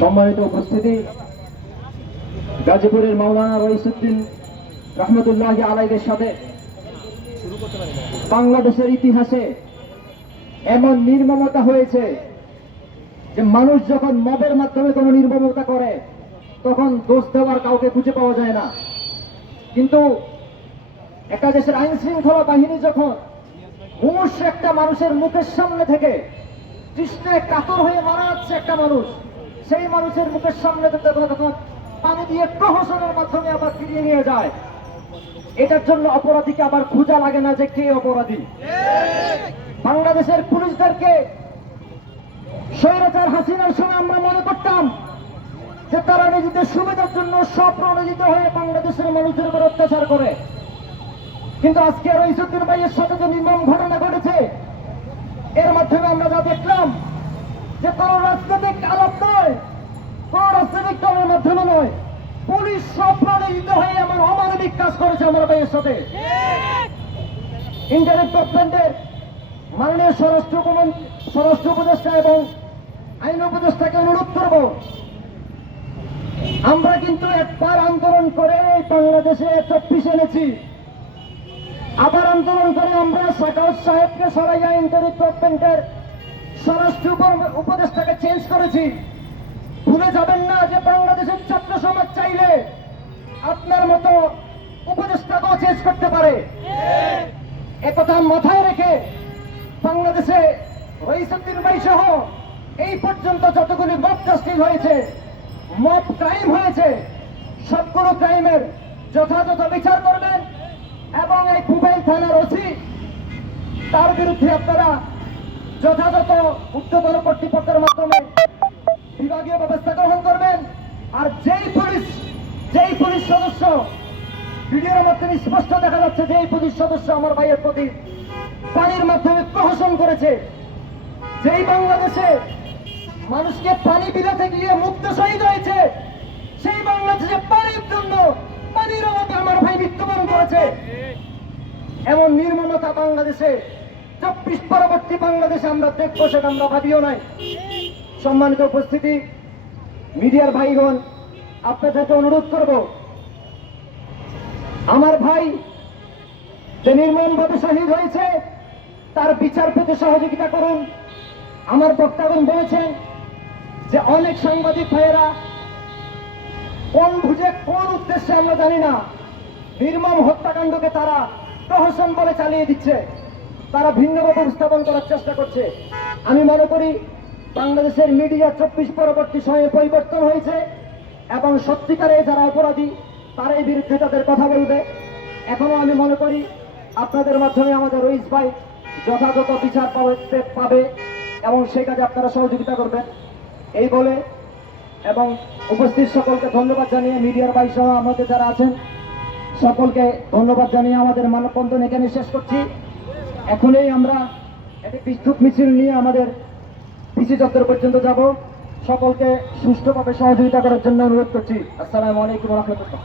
সম্মানিত উপস্থিতি, গাজীপুরের মাওলানা রইসুদ্দিন রহমতুল্লাহ আলাইদের সাথে বাংলাদেশের ইতিহাসে এমন নির্মমতা হয়েছে যে মানুষ যখন মদের মাধ্যমে কোনো নির্মমতা করে, তখন দোষ দেওয়ার কাউকে খুঁজে পাওয়া যায় না। কিন্তু একটা দেশের আইন শৃঙ্খলা বাহিনী যখন মুমূর্ষ একটা মানুষের মুখের সামনে থেকে। তৃষ্ণায় কাতর হয়ে মারা যাচ্ছে একটা মানুষ। সেই মানুষের মুখের সামনে থেকে পানি দিয়ে প্রহসনের মাধ্যমে আবার ফিরিয়ে নিয়ে যায়। এটার জন্য অপরাধীকে আবার খোঁজা লাগে না যে কে অপরাধী। বাংলাদেশের পুলিশদেরকে স্বৈরাচার হাসিনার সময় আমরা মনে করতাম যে তারা নিজেদের সুবিধার জন্য স্বপ্রণোদিত হয়ে বাংলাদেশের মানুষের উপর অত্যাচার করে। কিন্তু আজকে আর রইসুদ্দিন ভাইয়ের সাথে যে নির্মম ঘটনা ঘটেছে, এর মাধ্যমে আমরা যা দেখলাম যে কোন রাজনৈতিক আলাপ নয়, কোন রাজনৈতিক দলের মাধ্যমে নয়, পুলিশ স্বপ্রণোদিত হয়ে এমন অমানবিক কাজ করেছে আমার ভাইয়ের সাথে। ইন্টারনেট গভর্নমেন্টের মাননীয় স্বরাষ্ট্র স্বরাষ্ট্র উপদেষ্টা এবং আইন উপদেষ্টাকে অনুরোধ করব, আমরা কিন্তু একবার আন্দোলন করে এই বাংলাদেশে চব্বিশ এনেছি। আবার আন্দোলন করে আমরা সাকাউত সাহেবকে সরাইয়া ইন্টারনেট গভর্নমেন্টের স্বরাষ্ট্র উপ- উপদেষ্টাকে চেঞ্জ করেছি। ভুলে যাবেন না যে বাংলাদেশের ছাত্র সমাজ চাইলে আপনার মতো উপদেষ্টাকেও চেঞ্জ করতে পারে। একথা মাথায় রেখে বাংলাদেশে রইসুদ্দিন ভাই সহ এই পর্যন্ত যতগুলি মব জাস্টিস হয়েছে মব ক্রাইম হয়েছে সবগুলো ক্রাইমের যথাযথ বিচার করবেন। এবং এই পুবেল থানার ওসি, তার বিরুদ্ধে আপনারা যথাযথ উচ্চতর কর্তৃপক্ষের মাধ্যমে বিভাগীয় ব্যবস্থা গ্রহণ করবেন। আর যেই পুলিশ যেই পুলিশ সদস্য, ভিডিওর মাধ্যমে স্পষ্ট দেখা যাচ্ছে যে এই পুলিশ সদস্য আমার ভাইয়ের প্রতি পানির মাধ্যমে প্রহসন করেছে। যেই বাংলাদেশে মানুষকে পানি বিলাতে গিয়ে মুক্ত শহীদ হয়েছে, সেই বাংলাদেশে পানির জন্য পানির অভাবে আমার ভাই মৃত্যুবরণ করেছে। এমন নির্মমতা বাংলাদেশে চব্বিশ পরবর্তী বাংলাদেশে আমরা দেখব সেটা আমরা ভাবিও নাই। সম্মানিত উপস্থিতি, মিডিয়ার ভাইগণ আপনাদেরকে অনুরোধ করব। আমার ভাই, যে নির্মমভাবে শহীদ হয়েছে, তার বিচার পেতে সহযোগিতা করুন। আমার বক্তাগণ বলেছেন যে অনেক সাংবাদিক ভাইয়েরা কোন বুঝে কোন উদ্দেশ্যে আমরা জানি না, নির্মম হত্যাকাণ্ডকে তারা প্রহসন বলে চালিয়ে দিচ্ছে। তারা ভিন্নভাবে উপস্থাপন করার চেষ্টা করছে। আমি মনে করি বাংলাদেশের মিডিয়া চব্বিশ পরবর্তী সময়ে পরিবর্তন হয়েছে এবং সত্যিকারে যারা অপরাধী, তারাই বিরুদ্ধে তাদের কথা বলবে। এখনও আমি মনে করি আপনাদের মাধ্যমে আমাদের রইস ভাই যথাযথ বিচার পাবে পাবে এবং সেই কাজে আপনারা সহযোগিতা করবেন। এই বলে এবং উপস্থিত সকলকে ধন্যবাদ জানিয়ে মিডিয়ার ভাই সহ আমাদের যারা আছেন সকলকে ধন্যবাদ জানিয়ে আমাদের মানববন্ধন এখানে শেষ করছি। এখনই আমরা একটি বিক্ষোভ মিছিল নিয়ে আমাদের পিসি চত্বর পর্যন্ত যাব। সকলকে সুষ্ঠুভাবে সহযোগিতা করার জন্য অনুরোধ করছি। আসসালামু আলাইকুম রহমতুল্লাহ।